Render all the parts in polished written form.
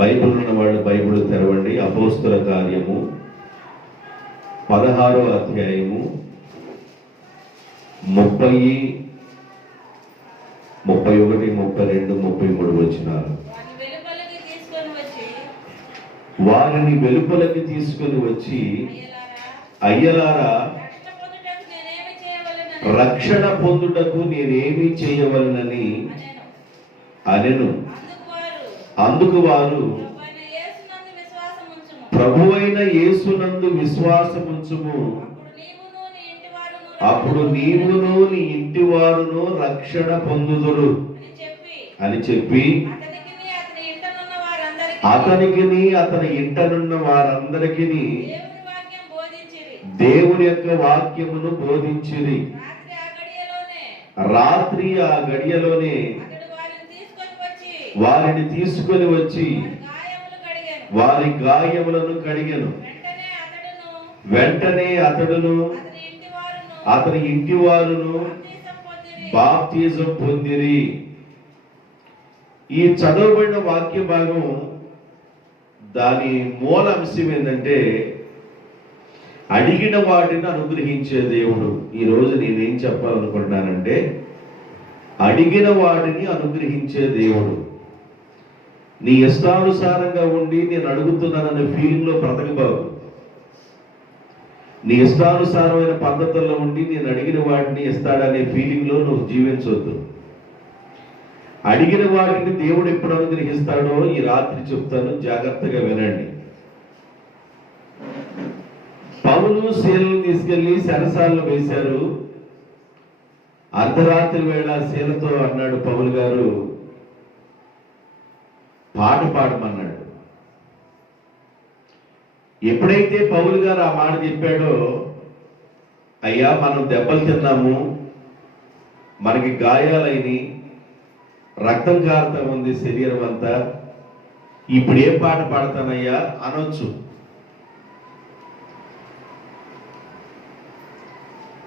Bible ఉన్న వాళ్ళు Bible తెరవండి. అపోస్తుల కార్యము 16వ అధ్యాయము 30, 31, 32, 33 వచనాలు. వారిని వెలుపలకి తీసుకొని వచ్చి, అయ్యలారా, రక్షణ పొందుటకు నేనేమి చేయవలనని అనెను. అందుకు వారు, ప్రభువైన యేసునందు విశ్వాసముంచుము, అప్పుడు నీవును నీ ఇంటి వారును రక్షణ పొందుదురు అని చెప్పి అతనికిని అతని ఇంటనున్న వారందరికీ దేవుని యొక్క వాక్యమును బోధించిరి. రాత్రి ఆ గడియలోనే వారిని తీసుకొని వచ్చి వారి గాయములను కడిగెను. వెంటనే అతడును అతని ఇంటి వారును బాప్తిజం పొందిరి. ఈ చదవబడిన వాక్య భాగం దాని మూల అంశం ఏంటంటే, అడిగిన వాటిని అనుగ్రహించే దేవుడు. ఈరోజు నేనేం చెప్పాలనుకుంటున్నానంటే, అడిగిన వాటిని అనుగ్రహించే దేవుడు. నీ ఇష్టానుసారంగా ఉండి నేను అడుగుతున్నాననే ఫీలింగ్లో బ్రతకబాబు. నీ ఇష్టానుసారమైన పద్ధతుల్లో ఉండి నేను అడిగిన వాటిని ఇస్తాడనే ఫీలింగ్లో నువ్వు జీవించవద్దు. అడిగిన వాటిని దేవుడు ఎప్పుడు అనుగ్రహిస్తాడో ఈ రాత్రి చెప్తాను, జాగ్రత్తగా వినండి. పౌలు శీలను తీసుకెళ్లి చెరసాలలో వేశారు. అర్ధరాత్రి వేళ శీలతో అన్నాడు, పౌలు గారు పాట పాడమన్నాడు. ఎప్పుడైతే పౌలు గారు ఆ మాట చెప్పాడో, అయ్యా మనం దెబ్బలు తిన్నాము, మనకి గాయాలైనవి, రక్తం కారుతా ఉంది శరీరం అంతా, ఇప్పుడు ఏం పాట పాడతానయ్యా అనొచ్చు.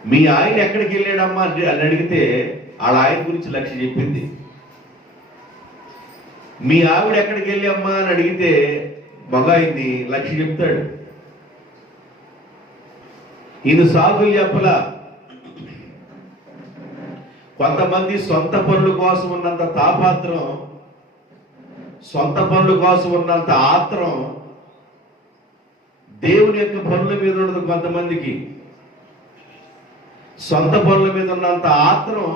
మీ ఆయన ఎక్కడికి వెళ్ళాడమ్మా అని అడిగితే వాళ్ళ ఆయన గురించి లక్ష్య చెప్పింది. మీ ఆవిడ ఎక్కడికి వెళ్ళి అమ్మా అని అడిగితే మగాయింది లక్ష్య చెప్తాడు. ఈయన సాగులు చెప్పలా. కొంతమంది సొంత పనుల కోసం ఉన్నంత తాపాత్రం, సొంత పనుల కోసం ఉన్నంత ఆత్రం దేవుని యొక్క పనుల మీద ఉండదు. కొంతమందికి సొంత పనుల మీద ఉన్నంత ఆత్రం,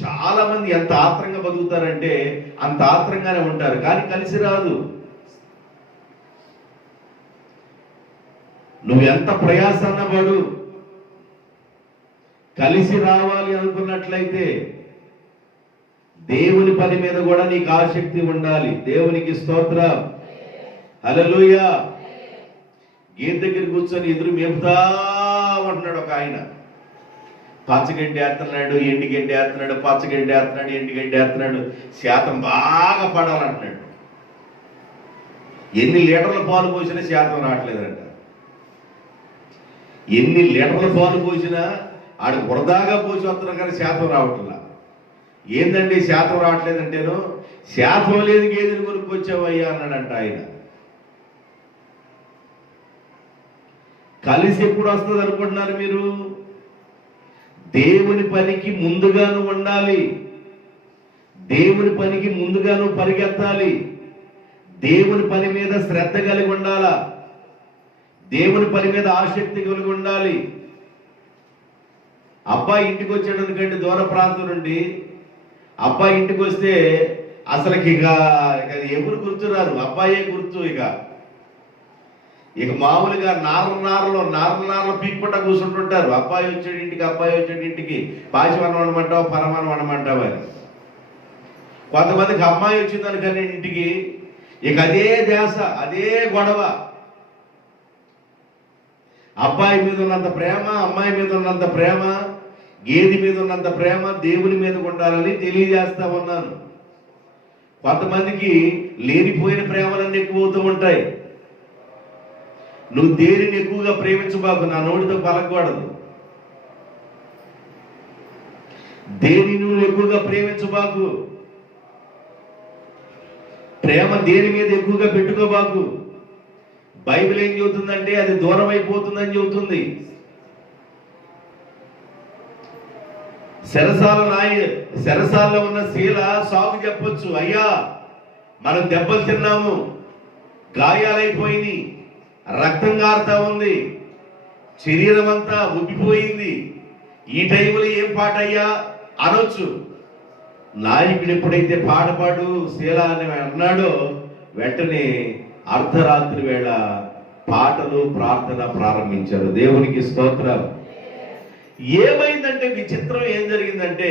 చాలా మంది ఎంత ఆత్రంగా బతుకుతారంటే అంత ఆత్రంగానే ఉంటారు, కానీ కలిసి రాదు. నువ్వు ఎంత ప్రయాసన్న పడు, కలిసి రావాలి అనుకున్నట్లయితే దేవుని పని మీద కూడా నీకు ఆసక్తి ఉండాలి. దేవునికి స్తోత్రం, హల్లెలూయా. గేదె దగ్గర కూర్చొని ఎదురు మేపుతా ఉంటున్నాడు ఒక ఆయన. పచ్చగడ్డి వేస్తున్నాడు, ఎండిగడ్డి వేస్తున్నాడు, పచ్చగడ్డి వేస్తున్నాడు, ఎండిగడ్డి వేస్తున్నాడు. శాతం బాగా పడాలంటున్నాడు. ఎన్ని లీటర్ల పాలు పోసినా శాతం రావట్లేదంట. ఎన్ని లీటర్ల పాలు పోసినా ఆడు వృధాగా పోసి వస్తున్నాడు, కానీ శాతం రావట్లా. ఏందండి శాతం రావట్లేదంటేను, శాతం లేదు గేదెలు కొనుక్కొచ్చావయ్యా అన్నాడంట ఆయన. కలిసి ఎప్పుడు వస్తుంది అనుకుంటున్నారు మీరు? దేవుని పనికి ముందుగాను ఉండాలి, దేవుని పనికి ముందుగాను పరిగెత్తాలి, దేవుని పని మీద శ్రద్ధ కలిగి ఉండాలా, దేవుని పని మీద ఆసక్తి కలిగి ఉండాలి. అబ్బాయి ఇంటికి వచ్చాడు అనుకోండి, దూర ప్రాంతం నుండి అబ్బాయి ఇంటికి వస్తే అసలుకి ఇక ఎవరు గుర్తురారు, అబ్బాయే గుర్తు. ఇక మామూలుగా నారలు పీక్కుంటా కూర్చుంటుంటారు. అబ్బాయి వచ్చాడు ఇంటికి పాచివనం అనమంటావు, పరమానం అనమంటావు అని. కొంతమందికి అమ్మాయి వచ్చిందని కానీ ఇంటికి ఇక అదే ధ్యాస, అదే గొడవ. అబ్బాయి మీద ఉన్నంత ప్రేమ, అమ్మాయి మీద ఉన్నంత ప్రేమ, గేది మీద ఉన్నంత ప్రేమ దేవుని మీద ఉండాలని తెలియజేస్తా ఉన్నాను. కొంతమందికి లేనిపోయిన ప్రేమలన్నీ ఎక్కువ అవుతూ ఉంటాయి. నువ్వు దేనిని ఎక్కువగా ప్రేమించబాకు, నా నోటితో పలకూడదు. దేని నువ్వు ఎక్కువగా ప్రేమించబాకు. ప్రేమ దేని మీద ఎక్కువగా పెట్టుకోబాకు. బైబిల్ ఏం చెబుతుందంటే అది దూరం అయిపోతుందని చెబుతుంది. చెరసాలలో ఉన్న శీల సాగు చెప్పొచ్చు, అయ్యా మనం దెబ్బలు తిన్నాము, గాయాలైపోయింది, రక్తం కారుతా ఉంది, శరీరం అంతా ఉబ్బిపోయింది, ఈ టైంలో ఏం పాట అయ్యా అనొచ్చు. నాయకుడు ఎప్పుడైతే పాట పాడు శీల అని అన్నాడో వెంటనే అర్ధరాత్రి వేళ పాటలు ప్రార్థన ప్రారంభించారు. దేవునికి స్తోత్రం. ఏమైందంటే విచిత్రం ఏం జరిగిందంటే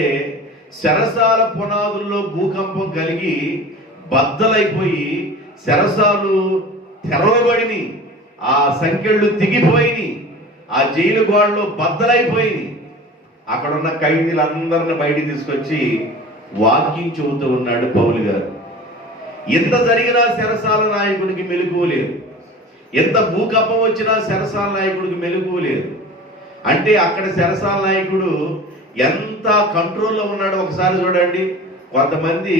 చెరసాల పునాదుల్లో భూకంపం కలిగి బద్దలైపోయి చెరసాలు తెరవబడిని, ఆ సంఖ్యలు తెగిపోయినాయి, ఆ జైలు గోడలో బద్దలైపోయినాయి. అక్కడున్న ఖైదీలందరిని బయటికి తీసుకొచ్చి వాక్యం చెబుతూ ఉన్నాడు పౌలు గారు. ఎంత జరిగినా చెరసాల నాయకుడికి మెలకువ లేదు, ఎంత భూకంపం వచ్చినా చెరసాల నాయకుడికి మెలకువ లేదు. అంటే అక్కడ చెరసాల నాయకుడు ఎంత కంట్రోల్లో ఉన్నాడో ఒకసారి చూడండి. కొంతమంది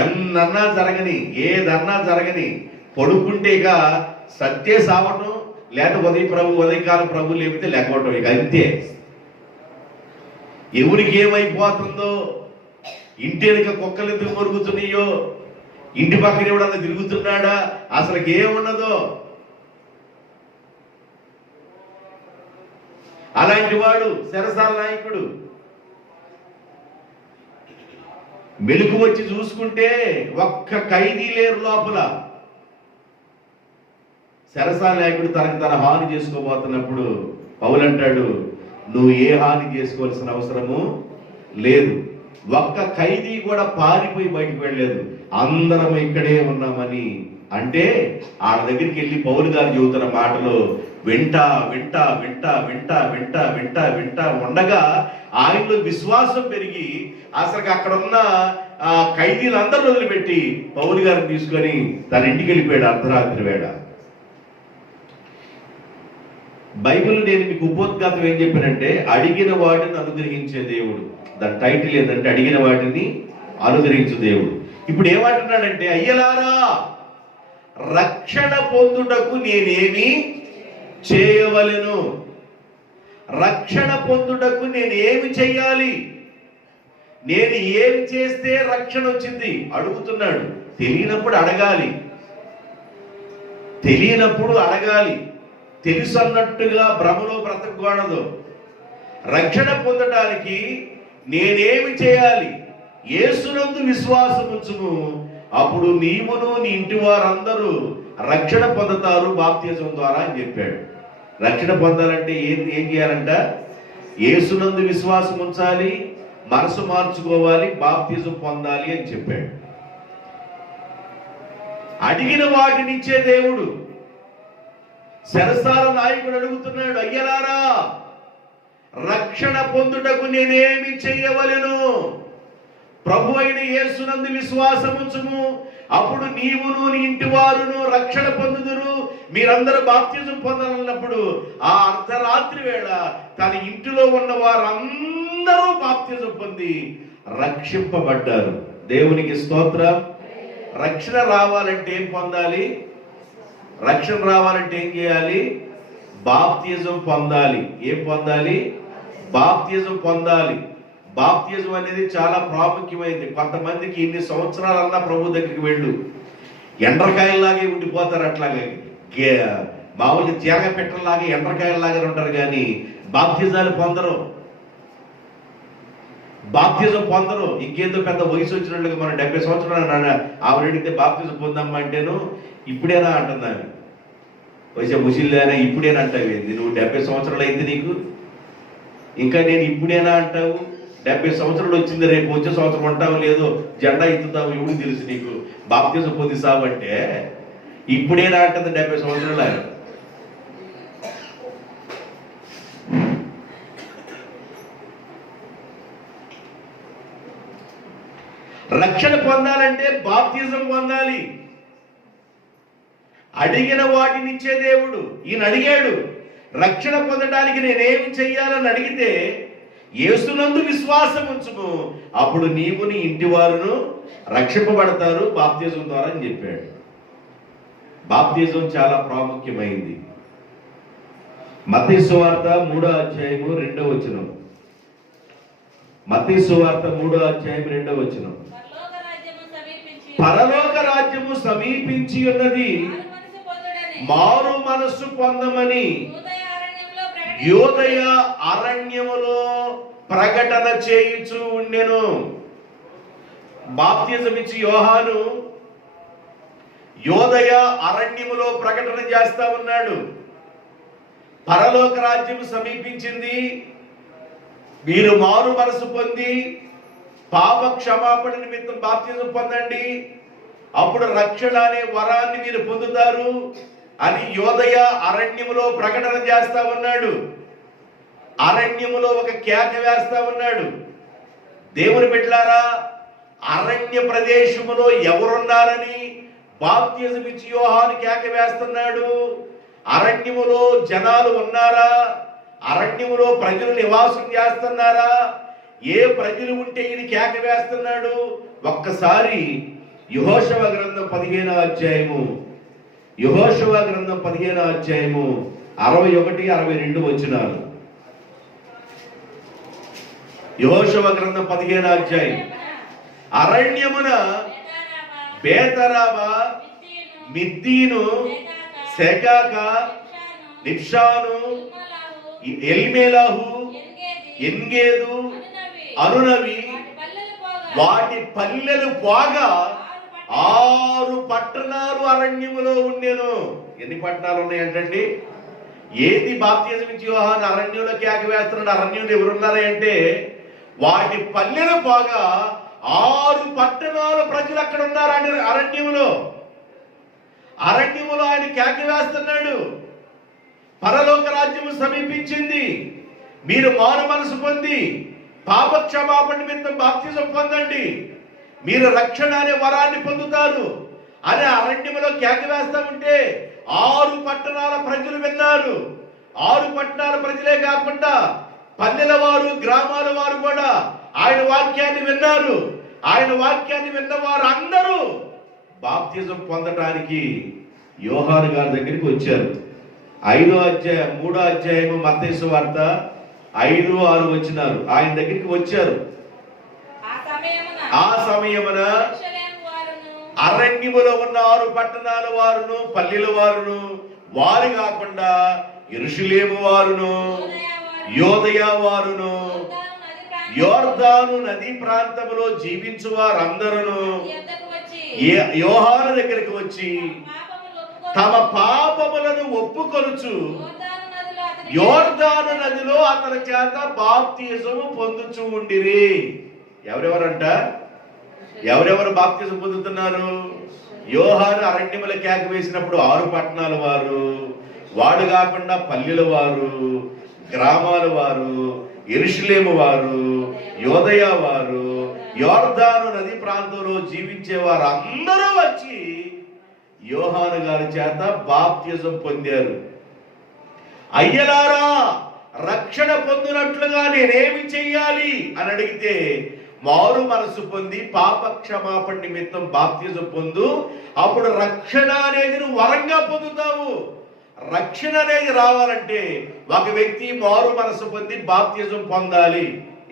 ఎన్నన్నా జరగని, ఏదన్నా జరగని, పడుకుంటేక సత్య సావటం, లేదా ఉదయకాల ప్రభు లేపితే లేకపోవటం, ఇక అంతే. ఎవరికి ఏమైపోతుందో, ఇంటి వెనుక కుక్కలు ఎందుకు మరుగుతున్నాయో, ఇంటి పక్కన ఎవడన్నా తిరుగుతున్నాడా, అసలు ఏమున్నదో. అలాంటి వాడు చెరసాల నాయకుడు. మెలుకు వచ్చి చూసుకుంటే ఒక్క ఖైదీ లేరు లోపల. చెరసాల నాయకుడు తన హాని చేసుకోబోతున్నప్పుడు పౌలు అంటాడు, నువ్వు ఏ హాని చేసుకోవాల్సిన అవసరము లేదు. ఒక్క ఖైదీ కూడా పారిపోయి బయటకు వెళ్ళలేదు, అందరం ఇక్కడే ఉన్నామని. అంటే ఆడ దగ్గరికి వెళ్ళి పౌలు గారు చెబుతున్న మాటలు వింటా వింటా వింటా వింటా వింటా వింటా వింటా ఉండగా ఆయనలో విశ్వాసం పెరిగి అసలు అక్కడ ఉన్న ఖైదీలందరూ వదిలిపెట్టి పౌలు గారిని తీసుకొని తన ఇంటికి వెళ్ళిపోయాడు అర్ధరాత్రి వేళ. బైబిల్ నేను మీకు ఉపోద్ఘాతం ఏం చెప్పానంటే అడిగిన వాటిని అనుగ్రహించే దేవుడు. దాని టైటిల్ ఏంటంటే అడిగిన వాటిని అనుగ్రహించు దేవుడు. ఇప్పుడు ఏమంటున్నాడంటే, అయ్యలారా రక్షణ పొందుటకు నేనేమి చేయవలెను, రక్షణ పొందుటకు నేనేమి చెయ్యాలి, నేను ఏమి చేస్తే రక్షణ వచ్చింది అడుగుతున్నాడు. తెలియనప్పుడు అడగాలి, తెలియనప్పుడు అడగాలి, తెలుసు అన్నట్టుగా భ్రమలో బ్రతకూడదు. రక్షణ పొందడానికి నేనేమి చేయాలి? యేసునందు విశ్వాసం ఉంచుము, అప్పుడు నీవును నీ ఇంటి వారందరూ రక్షణ పొందుతారు బాప్తిజం ద్వారా అని చెప్పాడు. రక్షణ పొందాలంటే ఏం చేయాలంట? యేసునందు విశ్వాసం ఉంచాలి, మనసు మార్చుకోవాలి, బాప్తిజం పొందాలి అని చెప్పాడు. అడిగిన వాటిని ఇచ్చే దేవుడు. చెరసాల నాయకుడు అడుగుతున్నాడు, అయ్యలారా రక్షణ పొందుటకు నేనేమి చెయ్యవలెను? ప్రభు అయిన యేసునందు విశ్వాసం ఉంచుము, అప్పుడు నీవును నీ ఇంటి వారును రక్షణ పొందుదురు, మీరందరూ బాప్తిజం పొందాలన్నప్పుడు ఆ అర్ధరాత్రి వేళ తన ఇంటిలో ఉన్న వారందరూ బాప్తిజం పొంది రక్షింపబడ్డారు. దేవునికి స్తోత్రం. రక్షణ రావాలంటే ఏం పొందాలి? రక్షణ రావాలంటే ఏం చేయాలి? బాప్తిజం పొందాలి. ఏం పొందాలి? బాప్తిజం పొందాలి. బాప్తిజం అనేది చాలా ప్రాముఖ్యమైనది. కొంతమందికి ఇన్ని సంవత్సరాలన్నా ప్రభు దగ్గరికి వెళ్ళు, ఎండ్రకాయల్లాగే ఉండిపోతారు. అట్లాగే మామూలుగా జీరగ పెట్టలాగే ఎండ్రకాయల్లాగే ఉంటారు, కానీ బాప్తిజాలు పొందరు. బాప్తిజం పొందరు. ఇంకేందో పెద్ద వయసు వచ్చినట్లుగా మనం 70 సంవత్సరాలు ఆవిడ అడిగితే బాప్తిజం పొందమ్మా అంటేను ఇప్పుడేనా అంటున్నాను. వయసు ముసిల్లేనా ఇప్పుడేనా అంటావు? నువ్వు 70 సంవత్సరాలు అయింది నీకు, ఇంకా నేను ఇప్పుడేనా అంటావు? 70 సంవత్సరాలు వచ్చింది, రేపు వచ్చే సంవత్సరం ఉంటావు లేదో జెండా ఎత్తుతావు, ఎవడు తెలుసు నీకు? బాప్తిజం పొందిస్తావు అంటే ఇప్పుడేనా అంటుంది 70 సంవత్సరాలు. రక్షణ పొందాలంటే బాప్తిజం పొందాలి. అడిగిన వాటిని ఇచ్చే దేవుడు. ఈయన అడిగాడు, రక్షణ పొందడానికి నేనేమి చెయ్యాలని అడిగితే యేసునందు విశ్వాసం ఉంచుము, అప్పుడు నీవు నీ ఇంటి వారును రక్షింపబడతారు బాప్తిజం ద్వారా అని చెప్పాడు. బాప్తిజం చాలా ప్రాముఖ్యమైంది. మత్తయి సువార్త 3వ అధ్యాయము 2వ వచనం. మత్తయి సువార్త 3వ అధ్యాయం 2వ వచనం. పరలోక రాజ్యము సమీపించి ఉన్నది, మారు మనస్సు పొందమని యోదయ అరణ్యములో ప్రకటన చేయుచు ఉండెను. బాప్తిజం ఇచ్చి యోహాను యోదయ అరణ్యములో ప్రకటన చేస్తా ఉన్నాడు. పరలోక రాజ్యం సమీపించింది, మీరు మారు మనసు పొంది పాప క్షమాపణ నిమిత్తం బాప్తిజం పొందండి, అప్పుడు రక్షణ అనే వరాన్ని మీరు పొందుతారు అని యోదయ అరణ్యములో ప్రకటన చేస్తా ఉన్నాడు. అరణ్యములో ఒక కేక వేస్తా ఉన్నాడు. దేవుని బిడ్డలారా, అరణ్య ప్రదేశములో ఎవరున్నారని బాప్తిజం ఇచ్చి యోహాను కేక వేస్తున్నాడు. అరణ్యములో జనాలు ఉన్నారా? అరణ్యములో ప్రజలు నివాసం చేస్తున్నారా? ఏ ప్రజలు ఉంటే ఇది కేక వేస్తున్నాడు? ఒక్కసారి యెహోషువ గ్రంథం 15వ అధ్యాయము, యెహోషువ గ్రంథం 15వ అధ్యాయము 61, 62 వచనాలు. యెహోషువ గ్రంథం 15వ అధ్యాయం. అరణ్యమున బేతరాబా, మిద్దీను, సెకాక, నిబ్షాను, ఎల్మేలాహు, ఎన్గేదు, అనునవి, వాటి పల్లెలు పోగా 6 పట్టణాలు అరణ్యములో ఉండెను. ఎన్ని పట్టణాలు ఉన్నాయంటండి? ఏది బాప్తిజం ఇచ్చి యోహాను అరణ్యంలో కేక వేస్తున్నాడు? అరణ్యంలో ఎవరున్నారా అంటే వాటి పల్లెలు పోగా 6 పట్టణాలు ప్రజలు అక్కడ ఉన్నారు అరణ్యములో. అరణ్యములో ఆయన కేక వేస్తున్నాడు. పరలోక రాజ్యము సమీపించింది, మీరు మారు మనసు పొంది పాప క్షమాపణ నిమిత్తం బాప్తిజం పొందండి, మీరు రక్షణ అనే వరాన్ని పొందుతారు అని అరణ్యములో కేక వేస్తా ఉంటే 6 పట్టణాల ప్రజలు విన్నారు. 6 పట్టణాల ప్రజలే కాకుండా పల్లెల వారు, గ్రామాల వారు కూడా ఆయన వాక్యాన్ని విన్నారు. ఆయన వాక్యాన్ని విన్నవారు అందరూ బాప్తిజం పొందడానికి యోహాను గారి దగ్గరికి వచ్చారు. 3వ అధ్యాయము మత్తయి సువార్త 5, 6 వచనాలు ఆయన దగ్గరికి వచ్చారు. ఆ సమయమున అరణ్యములో ఉన్న 6 పట్టణాల వారును, పల్లెల వారును, వారు కాకుండా యెరూషలేము వారును, యోదయ వారును, యోర్దాను నది ప్రాంతములో జీవించు వారందరూ యోహాను దగ్గరికి వచ్చి తమ పాపములను ఒప్పుకొనుచు యోర్దాను నదిలో అతని చేత బాప్తిజము పొందుచు ఉండిరి. ఎవరెవరంట? ఎవరెవరు బాప్తిజం పొందుతున్నారు? యోహాను అరణ్యముల కేక వేసినప్పుడు 6 పట్టణాల వారు, వాడు కాకుండా పల్లెల వారు, గ్రామాల వారు, యెరూషలేము వారు, యోదయ వారు, యోర్దాను నది ప్రాంతంలో జీవించే వారు అందరూ వచ్చి యోహాను గారి చేత బాప్తిజం పొందారు. అయ్యలారా, రక్షణ పొందినట్లుగా నేనేమి చెయ్యాలి అని అడిగితే మారు మనసు పొంది పాప క్షమాపణ నిమిత్తం బాప్తిజం పొందు, అప్పుడు రక్షణ అనేది నువ్వు వరంగా పొందుతావు. రక్షణ అనేది రావాలంటే ఒక వ్యక్తి మారు మనసు పొంది బాప్తిజం పొందాలి.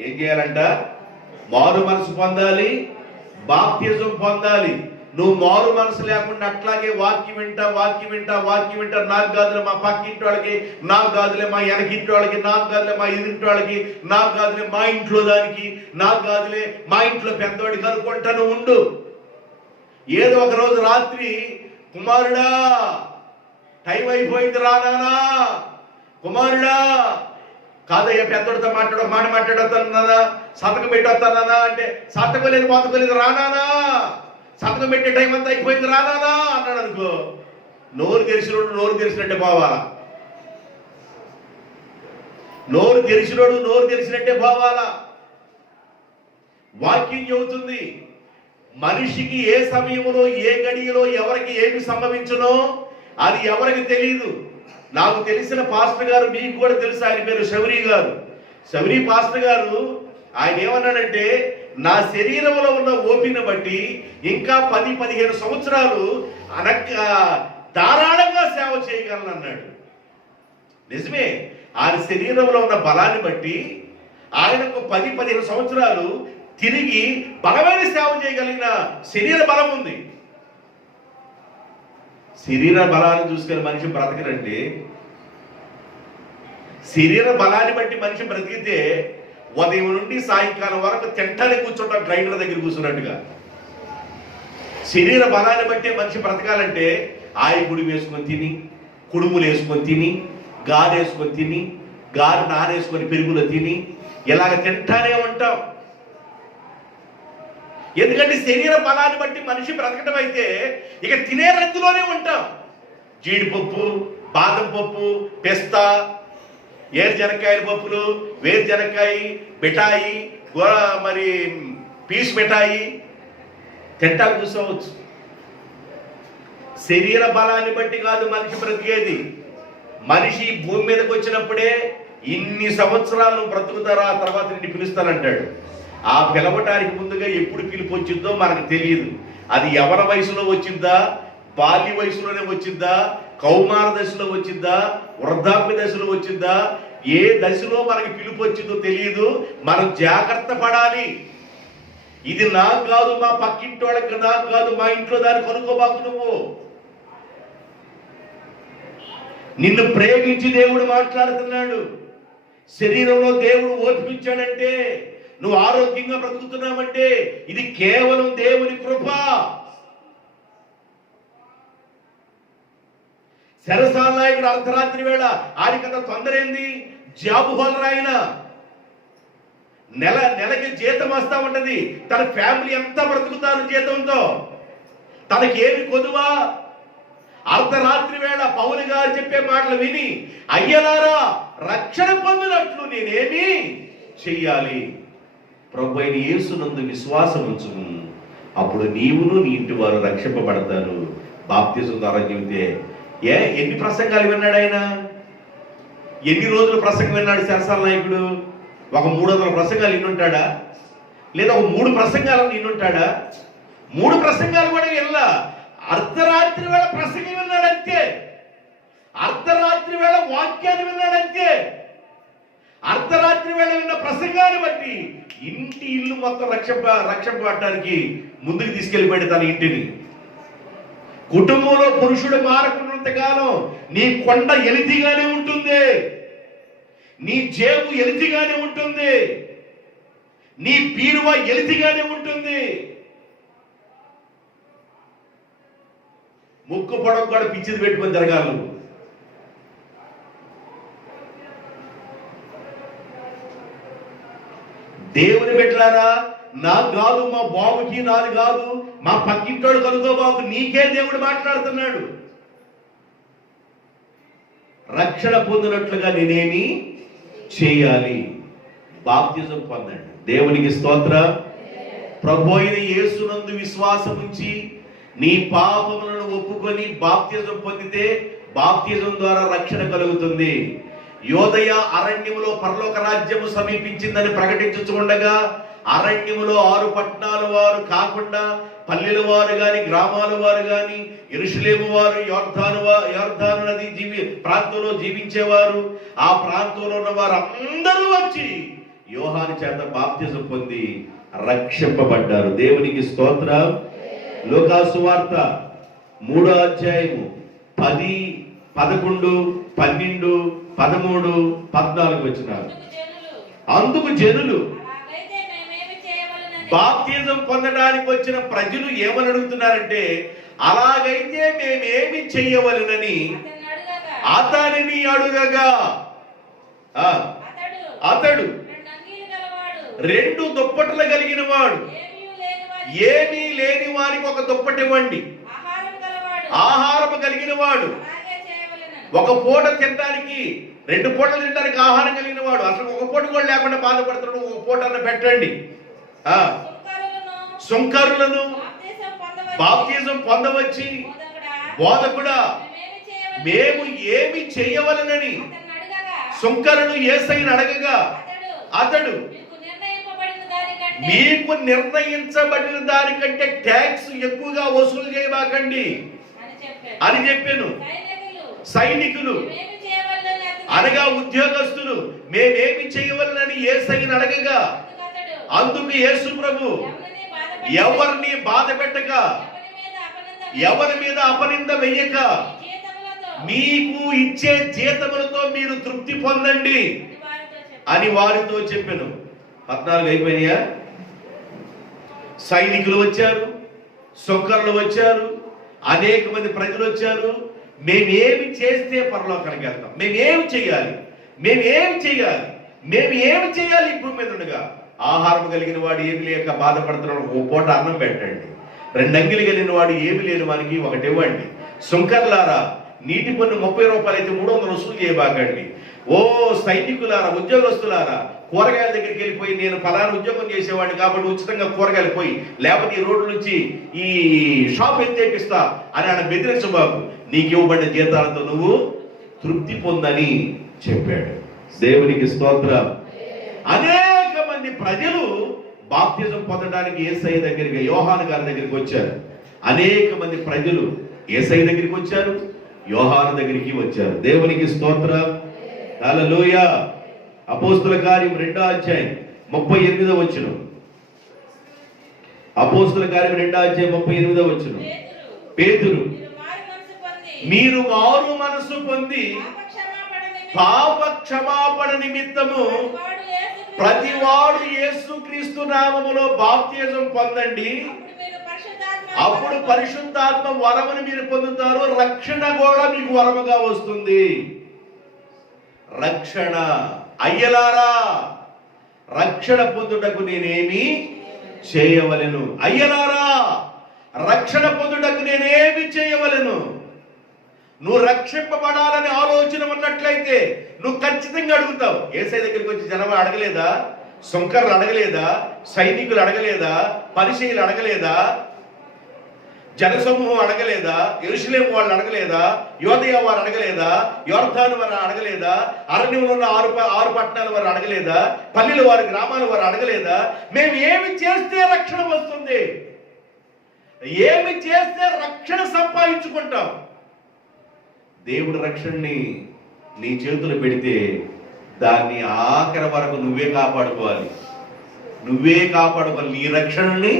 ఏం చేయాలంట? మారు మనసు పొందాలి, బాప్తిజం పొందాలి. నువ్వు మారు మనసు లేకుండా అట్లాగే వాక్యం వింటా నాకు కాదులే మా పక్కింటి వాళ్ళకి, నాకు కాదులే మా వెనకింటి వాళ్ళకి, నాకు కాదులే మా ఎదురింటి వాళ్ళకి, నాకు కాదులే మా ఇంట్లో దానికి, నాకు కాదులే మా ఇంట్లో పెద్దవాడికి అనుకుంటాను ఉండు. ఏదో ఒక రోజు రాత్రి, కుమారుడా టైం అయిపోయింది రానా, కుమారుడా కాదయ్యా పెద్దోడితో మాట మాట్లాడతానా, సంతకం పెట్టొస్తానా అంటే సంతకం లేదు మొత్తలేదు రానా, సంతకం పెట్టే టైం అంతా అయిపోయింది రానా అన్నాడు అనుకో, నోరు తెరిచినట్టే పోవాలా. నోరు తెరిచినట్టే పోవాలా. వాక్యం చెబుతుంది మనిషికి ఏ సమయంలో ఏ గడియలో ఎవరికి ఏమి సంభవించునో అది ఎవరికి తెలియదు. నాకు తెలిసిన పాస్టర్ గారు, మీకు కూడా తెలుసు, ఆయన పేరు శౌరి గారు. శబరి పాస్టర్ గారు ఆయన ఏమన్నాడంటే, నా శరీరంలో ఉన్న ఓపికను బట్టి ఇంకా 10-15 సంవత్సరాలు ధారాళంగా సేవ చేయగలను అన్నాడు. నిజమే, ఆయన శరీరంలో ఉన్న బలాన్ని బట్టి ఆయనకు 10-15 సంవత్సరాలు తిరిగి బలమైన సేవ చేయగలిగిన శరీర బలం ఉంది. శరీర బలాన్ని చూసుకొని మనిషి బ్రతకరండి. శరీర బలాన్ని బట్టి మనిషి బ్రతికితే ఉదయం నుండి సాయంకాలం వరకు తింటానికి కూర్చుంటాం, గ్రైండర్ దగ్గర కూర్చున్నట్టుగా. శరీర బలాన్ని బట్టి మనిషి బ్రతకాలంటే గుడి వేసుకొని తిని, కుడుములు వేసుకొని తిని, గారు వేసుకొని తిని, గారు నానేసుకొని పెరుగులో తిని ఇలాగ తింటానే ఉంటాం. ఎందుకంటే శరీర బలాన్ని బట్టి మనిషి బ్రతకటం అయితే ఇక తినే రంగులోనే ఉంటాం. జీడిపప్పు, బాదం పప్పు, పిస్తా, ఏరుశనక్కాయల పప్పులు, వేరుశనక్కాయ మిఠాయి, మరి పీస్ మిఠాయి తింటా కూర్చోవచ్చు. శరీర బలాన్ని బట్టి కాదు మనిషి బ్రతికేది. మనిషి భూమి మీదకి వచ్చినప్పుడే ఇన్ని సంవత్సరాలు బ్రతుకుతారా, ఆ తర్వాత నిన్ను పిలుస్తానంటాడు. ఆ పిలవటానికి ముందుగా ఎప్పుడు పిలుపు వచ్చిందో మనకు తెలియదు. అది ఎవరి వయసులో వచ్చిందా, బాల్య వయసులోనే వచ్చిందా, కౌమార దశలో వచ్చిందా, వృద్ధాప్య దశలో వచ్చిందా, ఏ దశలో మనకి పిలుపు వచ్చిందో తెలియదు. మనం జాగ్రత్త పడాలి. ఇది నాకు కాదు, మా పక్కింటి వాళ్ళకి నాకు కాదు, మా ఇంట్లో దాన్ని కొనుక్కోబాకు. నువ్వు నిన్ను ప్రేమించి దేవుడు మాట్లాడుతున్నాడు. శరీరంలో దేవుడు ఓర్పించాడంటే, నువ్వు ఆరోగ్యంగా బ్రతుకుతున్నావంటే ఇది కేవలం దేవుని కృప. సరసాల నాయకుడు అర్ధరాత్రి వేళ ఆయనకంత తొందర ఏంది? జాబు హోల్డర్ ఆయన. నెలకి జీతం వస్తా ఉంటది. తన ఫ్యామిలీ అంతా బ్రతుకుతారు జీతంతో. తనకేమి కొదువా? అర్ధరాత్రి వేళ పౌలు గారు చెప్పే మాటలు విని, అయ్యలారా రక్షణ పొందినట్లు నేనేమి చెయ్యాలి? ప్రభు అయిన యేసునందు విశ్వాసం ఉంచుము, అప్పుడు నీవును నీ ఇంటి వారు రక్షింపబడతారు. బాప్తిజం ద్వారా చెబితే ఎన్ని ప్రసంగాలు విన్నాడు ఆయన? ఎన్ని రోజులు ప్రసంగం విన్నాడు సరసాల నాయకుడు? ఒక 300 ప్రసంగాలు వినుంటాడా? లేదా ఒక 3 ప్రసంగాలను వినుంటాడా? 3 ప్రసంగాలు కూడా వెళ్ళా. అర్ధరాత్రి వేళ ప్రసంగం విన్నాడంతే. అర్ధరాత్రి వేళ వాక్యాన్ని విన్నాడంతే. అర్ధరాత్రి వేళ విన్న ప్రసంగాన్ని బట్టి ఇల్లు మొత్తం రక్షింపబడటానికి ముందుకు తీసుకెళ్ళిపోయాడు తన ఇంటిని. కుటుంబంలో పురుషుడు మారకున్నంతకాలం నీ కొండ ఎలితిగానే ఉంటుంది, నీ జేబు ఎలితిగానే ఉంటుంది, నీ బీరువా ఎలితిగానే ఉంటుంది. ముక్కు పొడవు కూడా పిచ్చిది పెట్టుకొని తిరగాలి. దేవుని పెట్టారా? నాకు కాదు, మా బాబుకి నాది కాదు, మా పక్కింటోడు కలుగో బాబు, నీకే దేవుడు మాట్లాడుతున్నాడు. రక్షణ పొందినట్లుగా నేనేమి చేయాలి? బాప్తిజం పొందండి. దేవునికి స్తోత్రం. ప్రభు అయిన యేసునందు విశ్వాసం ఉంచి నీ పాపములను ఒప్పుకొని బాప్తిజం పొందితే బాప్తిజం ద్వారా రక్షణ కలుగుతుంది. యోదయ అరణ్యములో పరలోక రాజ్యము సమీపించిందని ప్రకటించుచుండగా అరణ్యములో 6 పట్టణాల వారు కాకుండా పల్లెల వారు గాని, గ్రామాల వారు గాని, యెరూషలేము వారు, యోర్దాను నది ప్రాంతంలో జీవించేవారు, ఆ ప్రాంతంలో ఉన్న వారు అందరూ వచ్చి యోహాను చేత బాప్తిజం పొంది రక్షింపబడ్డారు. దేవునికి స్తోత్రం. లూకా సువార్త 3వ అధ్యాయము 10, 11, 12, 13, 14 వచనాలు. అందుకు జనులు, బాప్తిజం పొందడానికి వచ్చిన ప్రజలు ఏమని అడుగుతున్నారంటే, అలాగైతే మేమేమి చెయ్యవలనని అతనిని అడుగగా, అతడు 2 దుప్పట్లు కలిగిన వాడు, ఏమీ లేని వారికి ఒక దుప్పటి ఇవ్వండి. ఆహారం కలిగిన వాడు, ఒక పూట తినడానికి, 2 పూటలు తినడానికి ఆహారం కలిగిన వాడు, అసలు ఒక పూట కూడా లేకుండా బాధపడుతున్నాడు, ఒక పూట అన్న పెట్టండి. సుంకరులను బాప్తిజం పొందవచ్చి, బోధకుడా మేము ఏమి చెయ్యవలనని సుంకరులు యేసయ్యను అడగగా అతడు మీకు నిర్ణయించబడిన దానికంటే ట్యాక్స్ ఎక్కువగా వసూలు చేయబాకండి అని చెప్పాను. సైనికులు అనగా ఉద్యోగస్తులు మేమేమి చేయవలనని యేసయ్యను అడగగా, అందుకు యేసు ప్రభు ఎవరిని బాధ పెట్టక, ఎవరి మీద అపనింద వెయ్యక, మీకు ఇచ్చే జీతములతో మీరు తృప్తి పొందండి అని వారితో చెప్పాను. 14 అయిపోయినాయా? సైనికులు వచ్చారు, సొక్కర్లు వచ్చారు, అనేక మంది ప్రజలు వచ్చారు. మేమేమి చేస్తే పరలోకానికి వెళ్తాం? మేమేమి చేయాలి? మేమేమి చేయాలి? ఈ భూమి మీద ఉండగా ఆహారం కలిగిన వాడు ఏమి లేక బాధపడుతున్నాడు, ఓ పూట అన్నం పెట్టండి. 2 అంగిలు కలిగిన వాడు ఏమి లేని వానికి ఒకటి ఇవ్వండి. సుంకర్లారా, నీటి పన్ను 30 రూపాయలు అయితే 300 వసూలు చేయబాకండి. ఓ సైనికులారా, ఉద్యోగస్తులారా, కూరగాయల దగ్గరికి వెళ్ళిపోయి, నేను ఫలానా ఉద్యోగం చేసేవాడిని కాబట్టి ఉచితంగా కూరగాయలు పోయి, లేకపోతే ఈ రోడ్డు నుంచి ఈ షాప్ ఎత్తేపిస్తా అని ఆయన బెదిరించబాకు. నీకు ఇవ్వబడిన జీతాలతో నువ్వు తృప్తి పొందని చెప్పాడు. దేవునికి స్తోత్రం. అనేక మంది ప్రజలు బాప్తిజం పొందడానికి యేసయ్య దగ్గరికి, యోహాను గారి దగ్గరికి వచ్చారు. అనేక మంది ప్రజలు యేసయ్య దగ్గరికి వచ్చారు, యోహాను దగ్గరికి వచ్చారు. దేవునికి స్తోత్రం. హల్లెలూయా. అపోస్తుల కార్యం 2వ అధ్యాయం 38వ వచనం. అపోస్తుల కార్యం 2వ అధ్యాయం 38వ వచనం. పేతురు, మీరు మారు మనసు పొంది పాప క్షమాపణ నిమిత్తము ప్రతివాడు యేసుక్రీస్తు నామములో బాప్తిజం పొందండి, అప్పుడు పరిశుద్ధాత్మ వరమును మీరు పొందుతారు, రక్షణ కూడా మీకు వరముగా వస్తుంది. రక్షణ. అయ్యలారా, రక్షణ పొందుటకు నేనేమి చేయవలెను? అయ్యలారా, రక్షణ పొందుటకు నేనేమి చేయవలెను? నువ్వు రక్షింపబడాలని ఆలోచన ఉన్నట్లయితే నువ్వు ఖచ్చితంగా అడుగుతావు. యేసయ్య దగ్గరికి వచ్చి జనం అడగలేదా? సుంకర్లు అడగలేదా? సైనికులు అడగలేదా? పరిసయ్యులు అడగలేదా? జనసమూహం అడగలేదా? యెరూషలేము వాళ్ళు అడగలేదా? యోదయ వారు అడగలేదా? యోర్దాను వారు అడగలేదా? అరణ్యంలో ఉన్న 6 పట్టణాల వారు అడగలేదా? పల్లెల వారి, గ్రామాల వారు అడగలేదా? మేము ఏమి చేస్తే రక్షణ వస్తుంది? ఏమి చేస్తే రక్షణ సంపాదించుకుంటాం? దేవుడు రక్షణని నీ చేతులు పెడితే దాన్ని ఆఖరి వరకు నువ్వే కాపాడుకోవాలి. నీ రక్షణని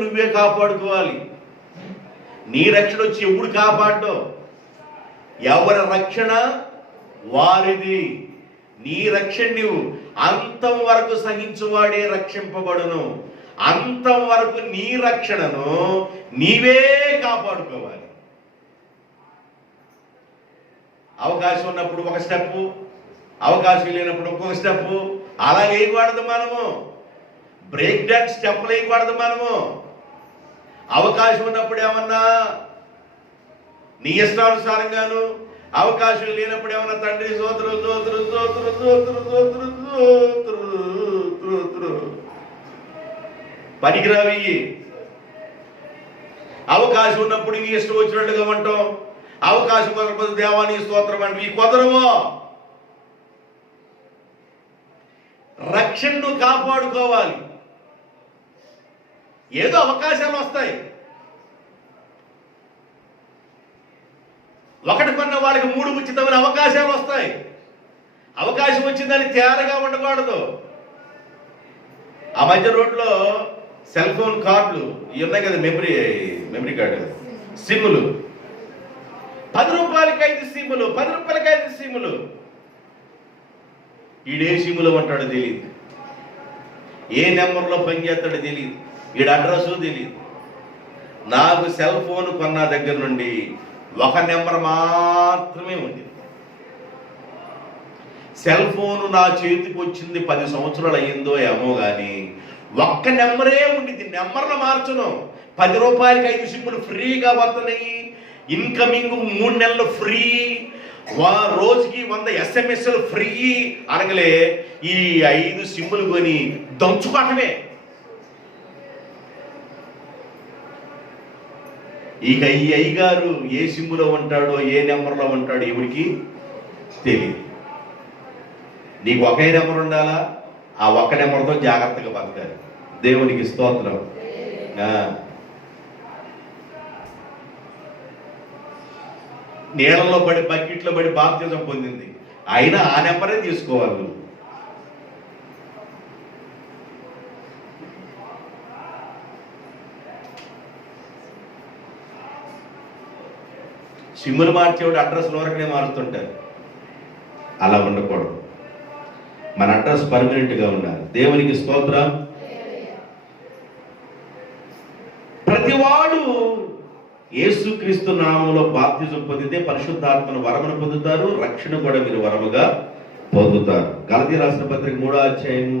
నువ్వే కాపాడుకోవాలి. నీ రక్షణ వచ్చి ఎప్పుడు కాపాడ్డో? ఎవరి రక్షణ వారిది. నీ రక్షణ నువ్వు అంతం వరకు సహించువాడే రక్షింపబడును. అంతం వరకు నీ రక్షణను నీవే కాపాడుకోవాలి. అవకాశం ఉన్నప్పుడు ఒక స్టెప్పు, అవకాశం లేనప్పుడు ఒక్కొక్క స్టెప్పు. అలా వేయకూడదు మనము. బ్రేక్ డాన్స్ స్టెప్లు వేయకూడదు మనము. అవకాశం ఉన్నప్పుడు ఏమన్నా నీ ఇష్టానుసారంగాను, అవకాశం లేనప్పుడు ఏమన్నా తండ్రి స్తోత్రం స్తోత్రం స్తోత్రం స్తోత్రం స్తోత్రం స్తోత్రం పనికిరావి. అవకాశం ఉన్నప్పుడు నీ ఇష్టం వచ్చినట్టుగా ఉంటాం. అవకాశం కుదరకపోతే దేవాని స్తోత్రం అంటే ఈ కుదరవో. రక్షణను కాపాడుకోవాలి. ఏదో అవకాశాలు వస్తాయి. ఒకటి కొన్న వాళ్ళకి 3 ఉచితమైన అవకాశాలు వస్తాయి. అవకాశం వచ్చిందని తేరగా ఉండకూడదు. ఆ మధ్య రోడ్లో సెల్ ఫోన్ కార్డులు ఇవి ఉన్నాయి కదా, మెమరీ కార్డు, సిమ్ములు. 10 రూపాయలకి 5 సిమ్ములు, 10 రూపాయలకి 5 సిమ్ములు. ఈడే సిమ్ములు అంటాడో తెలియదు, ఏ నెంబర్లో పనిచేస్తాడో తెలియదు, ఈడ అడ్రస్ తెలియదు. నాకు సెల్ ఫోన్ కొన్న దగ్గర నుండి ఒక నెంబర్ మాత్రమే ఉంది. సెల్ ఫోను నా చేతికి వచ్చింది 10 సంవత్సరాలు అయ్యిందో ఏమో కానీ ఒక్క నెంబరే ఉండింది. నెంబర్లు మార్చను. 10 రూపాయలకి 5 సిమ్ములు ఫ్రీగా వస్తున్నాయి. ఇన్కమింగ్ 3 నెలలు ఫ్రీ, రోజుకి 100 SMS ఫ్రీ. అనగలే ఈ 5 సిమ్ములు కొని దంచుకోవటమే. ఇక ఈ అయ్యగారు ఏ సిమ్ములో ఉంటాడో, ఏ నెంబర్లో ఉంటాడో ఎవరికి తెలియదు. నీకు ఒకే నెంబర్ ఉండాలా, ఆ ఒక్క నెంబర్తో జాగ్రత్తగా బతకాలి. దేవునికి స్తోత్రం. నీళ్ళలో పడి బకెట్లో పడి బాప్తిజం పొందింది, అయినా ఆ నెంబరే తీసుకోవాలి నువ్వు. సిమ్ములు మార్చేవాడు అడ్రస్ వరకునే మారుస్తుంటారు. అలా ఉండకూడదు. మన అడ్రస్ పర్మనెంట్గా ఉండాలి. దేవునికి స్తోత్రం. ప్రతివాడు యేసుక్రీస్తు నామములో బాప్తిజం పొందితే పరిశుద్ధాత్మను వరమును పొందుతారు, రక్షణ కూడా మీరు వరముగా పొందుతారు. గలతీ రాసిన పత్రిక 3వ అధ్యాయము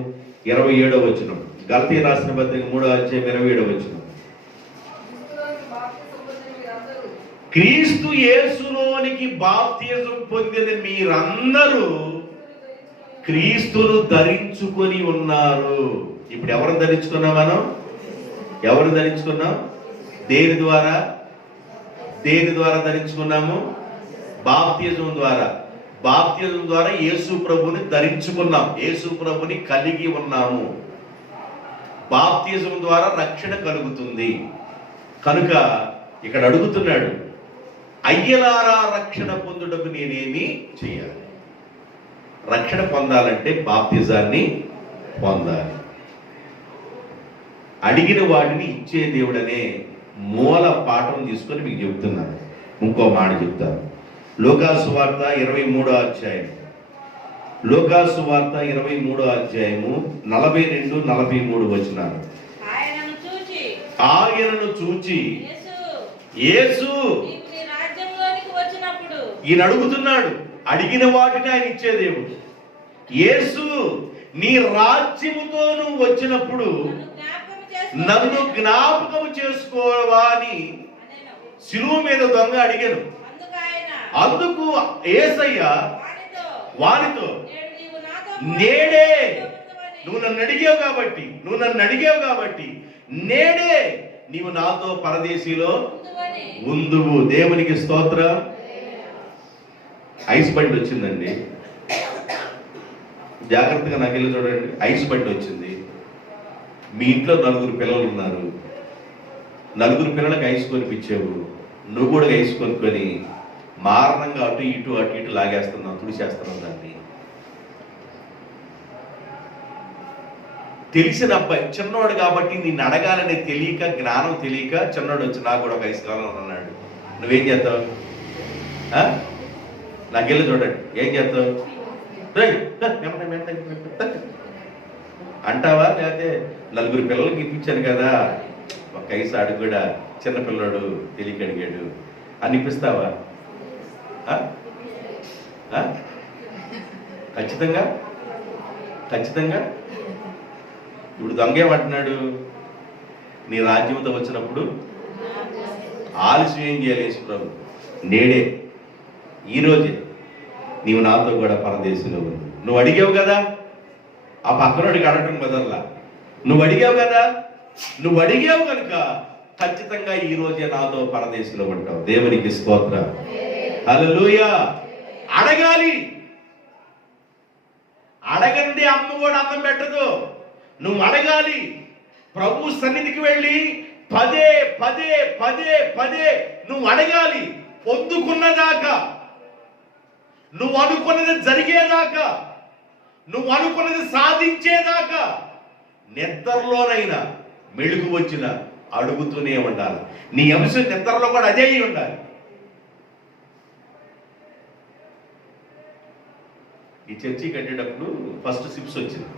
27వ వచనం. గలతీ రాసిన పత్రిక 3వ అధ్యాయం 27వ వచనం. క్రీస్తు యేసులోనికి బాప్తిజం పొందిన మీరందరూ క్రీస్తును ధరించుకొని ఉన్నారు. ఇప్పుడు ఎవరిని ధరించుకున్నాం మనం? ఎవరిని ధరించుకున్నాం? దేని ద్వారా ధరించుకున్నాము? బాప్తిజం ద్వారా. బాప్తిజం ద్వారా యేసు ప్రభుని ధరించుకున్నాం, యేసు ప్రభుని కలిగి ఉన్నాము. బాప్తిజం ద్వారా రక్షణ కలుగుతుంది. కనుక ఇక్కడ అడుగుతున్నాడు, అయ్యలారా రక్షణ పొందుటకు నేనేమి చేయాలి? రక్షణ పొందాలంటే బాప్తిజాన్ని పొందాలి. అడిగిన వాడిని ఇచ్చే దేవుడనే మూల పాఠం తీసుకొని మీకు చెబుతున్నాను. ఇంకో మాట చెప్తాను. లూకాసు వార్త 23వ అధ్యాయం. లూకాసు వార్త 23వ అధ్యాయము 42-43 వచనాలు. ఆయనను చూచి యేసు ఈయన అడుగుతున్నాడు, అడిగిన వాటిని ఆయన ఇచ్చే దేవుడు. యేసు, నీ రాజ్యముతో నువ్వు వచ్చినప్పుడు నన్ను జ్ఞాపకం చేసుకోవా అని శిలువ మీద దొంగ అడిగాను. అందుకు యేసయ్య వారితో, నేడే నువ్వు నన్ను అడిగావు కాబట్టి నేడే నీవు నాతో పరదేశీలో ఉందువు. దేవునికి స్తోత్రం. ఐస్ బండి వచ్చిందండి, జాగ్రత్తగా నాకెళ్ళి చూడండి. ఐస్ బండి వచ్చింది. మీ ఇంట్లో 4 పిల్లలు ఉన్నారు. 4 పిల్లలకి ఐస్ కొనిపించావు. నువ్వు కూడా ఐస్ కొనుక్కొని మారణంగా అటు ఇటు లాగేస్తున్నావు, తుడిచేస్తున్నావు దాన్ని. తెలిసిన అబ్బాయి చిన్నవాడు కాబట్టి నిన్ను అడగాలనే తెలియక, జ్ఞానం తెలియక చిన్నవాడు వచ్చి నాకు కూడా ఒక ఐస్ కావాలని అన్నాడు. నువ్వేం చేస్తావు? నాకెళ్ళి చూడండి, ఏం చేస్తావు? అంటావా? లేకపోతే 4 పిల్లలకి ఇప్పించాను కదా, ఒక ఐస్ ఆడు కూడా చిన్నపిల్లడు తెలియక అడిగాడు అనిపిస్తావా? ఖచ్చితంగా. ఇప్పుడు దొంగ ఏమంటున్నాడు? నీ రాజ్యంతో వచ్చినప్పుడు ఆలస్యం ఏం చేయాలి యేసు ప్రభు? నేడే, ఈరోజే నీవు నాతో కూడా పరదేశంలో ఉంది. నువ్వు అడిగావు కదా, ఆ పక్కనోడికి అడగటం బదల్లా. నువ్వు అడిగావు కనుక ఖచ్చితంగా ఈ రోజే నాతో పరదేశంలో ఉంటావు. దేవునికి స్తోత్రం. హల్లెలూయా. అడగాలి. అడగండి అమ్మ కూడా అన్నం పెట్టదు. నువ్వు అడగాలి. ప్రభు సన్నిధికి వెళ్ళి పదే నువ్వు అడగాలి. పొందుకున్నదాకా, నువ్వు అనుకున్నది జరిగేదాకా, నువ్వు అనుకున్నది సాధించేదాకా, నిద్రలోనైనా మెలుగు వచ్చిన అడుగుతూనే ఉండాలి. నీ అంశం నిద్రలో కూడా అదే ఉండాలి. ఈ చర్చి కట్టేటప్పుడు ఫస్ట్ సిప్స్ వచ్చింది.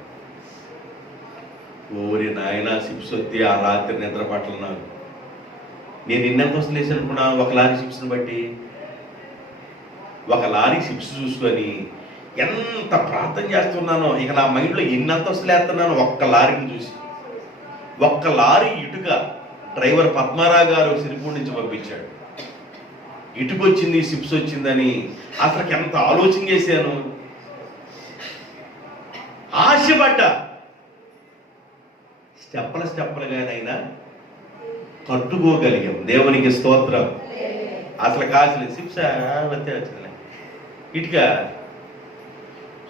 ఓరి నాయన, సిప్స్ వస్తే ఆ రాత్రి నిద్ర పట్ల నాకు. నేను ఇన్నెంత వస్తుంది వేసి అనుకున్నా, ఒక లారీ సిప్స్ని బట్టి. ఒక లారీ సిప్స్ చూసుకొని ఎంత ప్రార్థన చేస్తున్నానో, ఇక నా మైండ్లో ఎన్నంత వస్తులు వేస్తున్నాను ఒక్క లారీని చూసి. ఒక్క లారీ ఇటుక డ్రైవర్ పద్మారావు గారు సిరిపూడి నుంచి పంపించాడు. ఇటుక వచ్చింది, సిప్స్ వచ్చిందని అసలు ఎంత ఆలోచన చేశాను. ఆశపడ్డా. స్టెప్పులుగానైనా తట్టుకోగలిగాం. దేవునికి స్తోత్రం. అసలు కాసిన సిప్స్ వచ్చింది. ఇటుక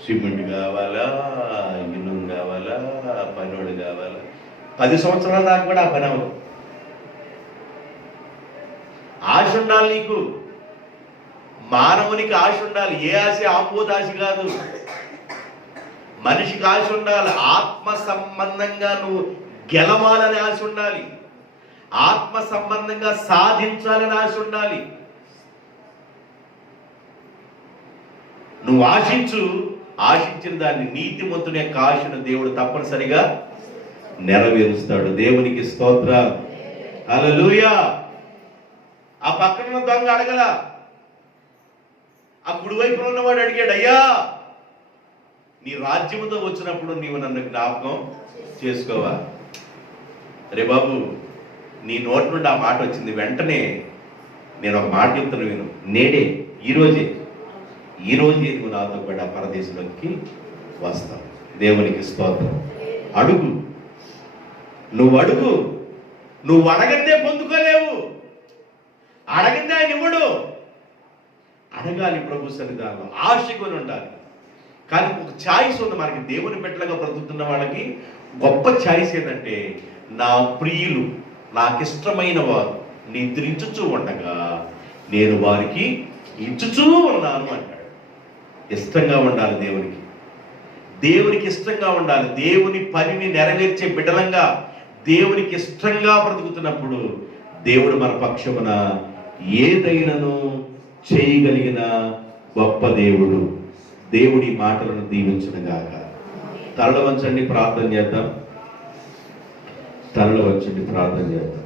సిమెంట్ కావాలా, ఇనుము కావాలా, పనోడు కావాలా. 10 సంవత్సరాల దాకా కూడా ఆ పని అవ్వదు. ఆశ ఉండాలి నీకు. మానవునికి ఆశ ఉండాలి. ఏ ఆశ ఆపోదాశ కాదు. మనిషికి ఆశ ఉండాలి. ఆత్మ సంబంధంగా నువ్వు గెలవాలని ఆశ ఉండాలి. ఆత్మ సంబంధంగా సాధించాలని ఆశ ఉండాలి. నువ్వు ఆశించిన దాన్ని, నీతిమంతుని యొక్క ఆశను దేవుడు తప్పనిసరిగా నెరవేరుస్తాడు. దేవునికి స్తోత్రం. హల్లెలూయా. ఆ పక్కన దొంగ అడగల, ఆ కుడివైపున ఉన్నవాడు అడిగాడు, అయ్యా నీ రాజ్యముతో వచ్చినప్పుడు నీవు నన్ను జ్ఞాపకం చేసుకోవా? అరే బాబు, నీ నోటి నుండి ఆ మాట వచ్చింది, వెంటనే నేను ఒక మాట చెప్తాను విను. నేడే, ఈరోజే నువ్వు నాతో కూడా పరదేశంలోకి వస్తావు. దేవునికి స్తోత్రం. అడుగు, నువ్వు అడుగు. నువ్వు అడగందే పొందుకోలేవు. అడగందే ఆయన ఇవ్వడు. అడగాలి ప్రభు సన్నిధానంలో, ఆశకొని ఉండాలి. కానీ ఒక ఛాయిస్ ఉంది మనకి. దేవుని బిడ్డలుగా బ్రతుకుతున్న వాళ్ళకి గొప్ప ఛాయిస్ ఏంటంటే, నా ప్రియులు, నాకిష్టమైన వారు నిద్రించుచూ ఉండగా నేను వారికి ఇచ్చుచూ ఉన్నాను అంటాడు. ఇష్టంగా ఉండాలి దేవునికి. దేవునికి ఇష్టంగా ఉండాలి. దేవుని పనిని నెరవేర్చే బిడ్డలంగా దేవునికి ఇష్టంగా బ్రతుకుతున్నప్పుడు దేవుడు మన పక్షమున ఏదైనాను చేయగలిగిన గొప్ప దేవుడు. దేవుడి మాటలను దీవించునుగాక. తరల వంచండి, ప్రార్థన చేద్దాం. తరల వంచండి, ప్రార్థన చేద్దాం.